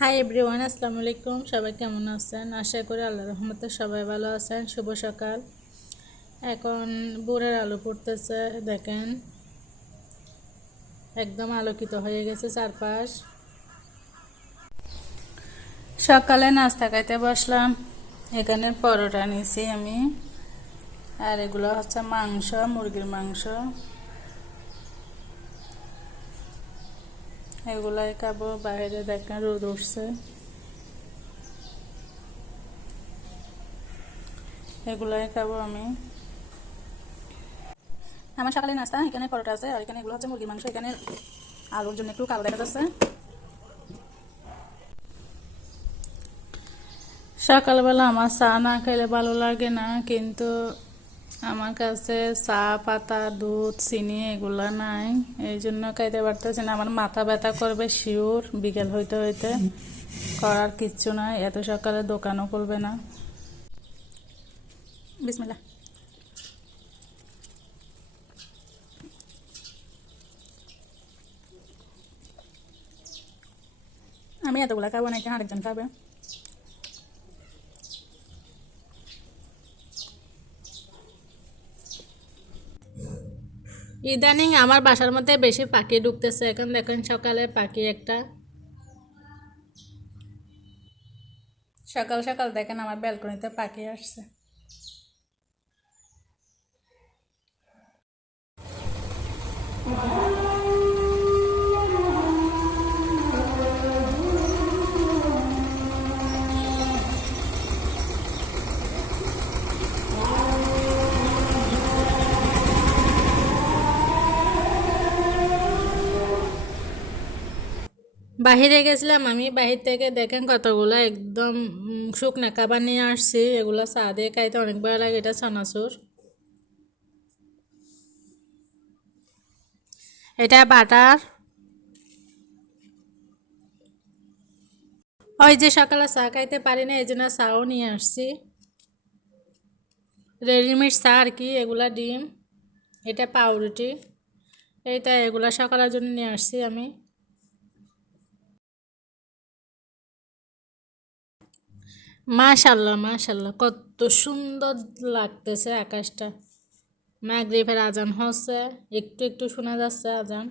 Hi everyone, আসসালামু আলাইকুম। সবাই কেমন আছেন? আশা করি আল্লাহর রহমতে সবাই ভালো আছেন। শুভ সকাল। এখন ভোরের আলো পড়তেছে, দেখেন একদম আলোকিত হয়ে গেছে চারপাশ। সকালে নাস্তা খাইতে বসলাম। এখানে পরোটা নিয়েছি আমি, আর এগুলো হচ্ছে মাংস, মুরগির মাংস। এগুলাই খাবো। বাইরে দেখেন রোদ উঠছে, এগুলাই খাবো আমি। আমার সকালে নাস্তা, এখানে পরোটা আছে, আর এখানে এগুলো হচ্ছে মুরগির মাংস। এখানে আলুর জন্য একটু কালো দেখা যাচ্ছে। সকালবেলা আমার চা না খেলে ভালো লাগে না, কিন্তু আমার কাছে চা পাতা, দুধ, চিনি এগুলা নাই, এই জন্য খাইতে পারতেছি না। আমার মাথা ব্যথা করবে শিওর, বিকেল হইতে হইতে। করার কিচ্ছু নাই, এত সকালে দোকানও খুলবে না। বিসমিল্লাহ। আমি এতগুলা খাবো না, এখানে আরেকজন খাবে। ইদানিং আমার বাসার মধ্যে বেশি পাখি ঢুকতেছে। এখন দেখেন সকালে পাখি একটা, সকাল সকাল দেখেন আমার ব্যালকনিতে পাখি আসছে। বাহিরে গেছিলাম আমি, বাহির থেকে দেখেন কতগুলা একদম শুকনা খাবার নিয়ে আসছি। এগুলো চা দিয়ে খাইতে অনেক ভালো লাগে। এটা চানাচুর, এটা বাটার। ওই যে সকালে চা খাইতে পারি না, এই জন্য চাও নিয়ে আসছি। রেডিমেড চা আর কি, এগুলা ডিম, এটা পাউরুটি, এইটা এগুলা সকালের জন্য নিয়ে আসছি আমি। মাশাল্লাহ মাশাল্লাহ, কত সুন্দর লাগতেছে আকাশটা। মাগরিবের আজান হচ্ছে, একটু একটু শোনা যাচ্ছে আজান।